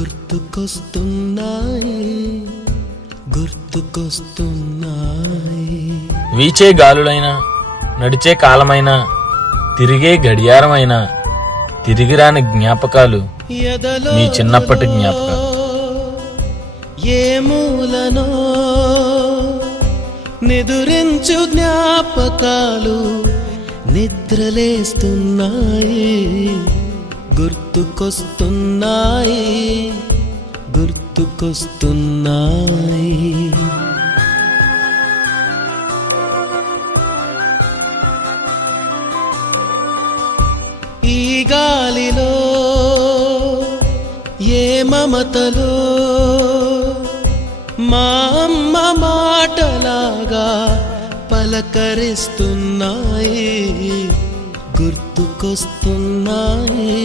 గుర్తుకొస్తున్నాయి వీచే గాలులైనా, నడిచే కాలమైనా, తిరిగే గడియారమైనా, తిరిగిరాని జ్ఞాపకాలు మీ చిన్నప్పటి జ్ఞాపకాలు. ఏ మూలనో నిదురించు జ్ఞాపకాలు నిద్రలేస్తున్నాయి, గుర్తుకొస్తున్నాయి. ఈ గాలిలో ఏ మమతలో మా అమ్మ మాటలాగా పలకరిస్తున్నాయి, గుర్తుకొస్తున్నాయి.